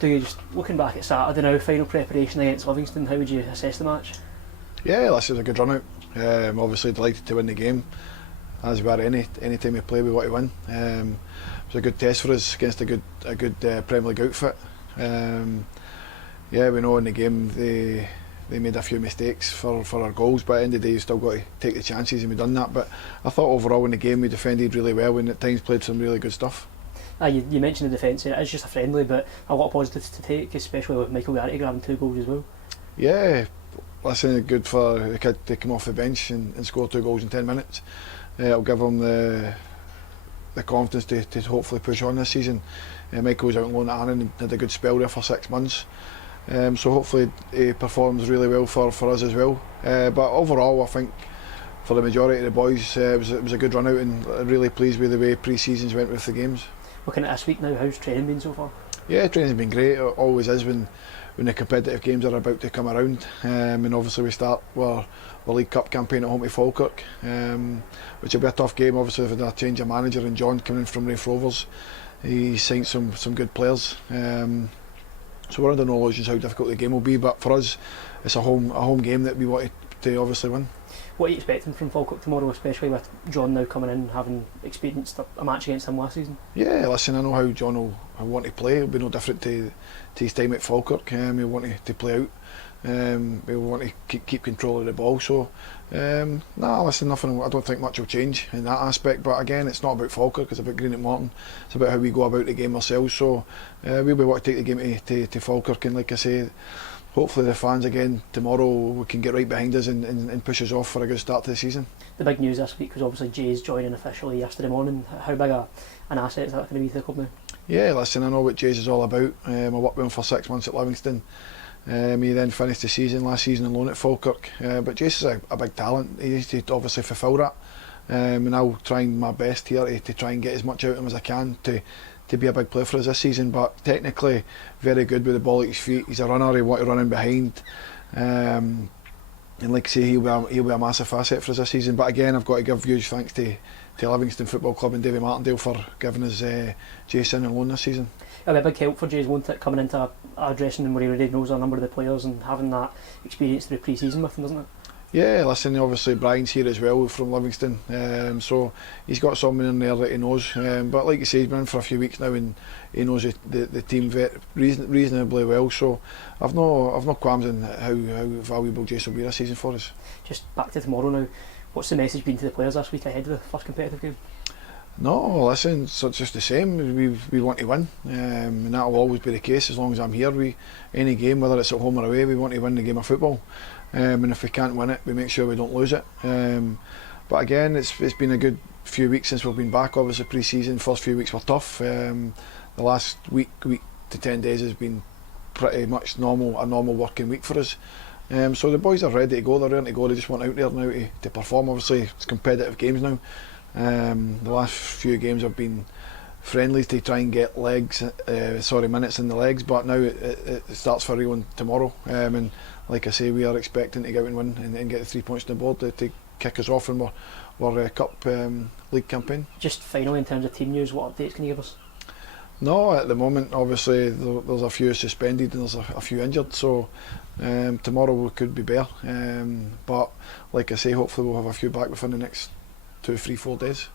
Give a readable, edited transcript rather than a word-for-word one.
Dougie, just looking back at Saturday now, final preparation against Livingston, how would you assess the match? Yeah, this is a good run out. Obviously delighted to win the game. As we are any time we play, we want to win. It was a good test for us against a good Premier League outfit. Yeah, we know in the game they made a few mistakes for our goals, but at the end of the day you still got to take the chances, and we've done that. But I thought overall in the game we defended really well and at times played some really good stuff. You mentioned the defence here, it's just a friendly, but a lot of positives to take, especially with Michael Garrity grabbing 2 goals as well. Yeah, listen, good for the kid to come off the bench and score 2 goals in 10 minutes. It'll give him the confidence to hopefully push on this season. Michael was out on loan at Annan and had a good spell there for 6 months. So hopefully he performs really well for us as well. But overall I think for the majority of the boys it was a good run out, and really pleased with the way pre-seasons went with the games. Looking at this week now, how's training been so far? Yeah, training's been great. It always is when the competitive games are about to come around. And obviously we start our League Cup campaign at home to Falkirk, which will be a tough game. Obviously with a change of manager and John coming in from Raith Rovers, he signed some good players. So we're under no illusions how difficult the game will be, but for us it's a home game that we want to obviously win. What are you expecting from Falkirk tomorrow, especially with John now coming in, having experienced a match against him last season? Yeah, listen, I know how John will want to play. It'll be no different to his time at Falkirk. He'll want to play out. He'll want to keep control of the ball. So, listen, nothing. I don't think much will change in that aspect. But again, it's not about Falkirk. It's about Greenock Morton. It's about how we go about the game ourselves. So, we'll be wanting to take the game to Falkirk, and like I say, hopefully the fans again tomorrow we can get right behind us and push us off for a good start to the season. The big news this week was obviously Jay's joining officially yesterday morning. How big an asset is that going to be to the club now? Yeah, listen, I know what Jay's is all about. I worked with him for 6 months at Livingston. He then finished the season last season on loan at Falkirk. But Jay's is a big talent. He needs to obviously fulfil that. And I'll try my best here to try and get as much out of him as I can to be a big player for us this season. But technically very good with the ball at his feet. He's a runner, he wants to run in behind. And like I say, he'll be a massive asset for us this season. But again, I've got to give huge thanks to Livingston Football Club and Davy Martindale for giving us Jason on loan this season. It'll be a big help for Jay's, won't it, coming into a dressing room where he already knows a number of the players and having that experience through pre-season with him, doesn't it? Yeah, listen, obviously Brian's here as well from Livingston, so he's got someone in there that he knows. But like you say, he's been in for a few weeks now and he knows the team reasonably well. So I've no qualms in how valuable Jason will be this season for us. Just back to tomorrow now. What's the message been to the players this week ahead of the first competitive game? No, listen, so it's just the same. We want to win, and that will always be the case as long as I'm here. Any game, whether it's at home or away, we want to win the game of football. And if we can't win it, we make sure we don't lose it. But again, it's been a good few weeks since we've been back. Obviously pre-season, first few weeks were tough. The last week to 10 days has been pretty much a normal working week for us. So the boys are ready to go, they're ready to go, they just want out there now to perform. Obviously it's competitive games now. The last few games have been friendlies to try and get minutes in the legs, but now it starts for real tomorrow. And like I say, we are expecting to go out and win and get the 3 points on the board to kick us off from our Cup League campaign. Just finally, in terms of team news, what updates can you give us? No, at the moment obviously there's a few suspended and there's a few injured, so tomorrow we could be bare. But like I say, hopefully we'll have a few back within the next 2, 3, 4 days.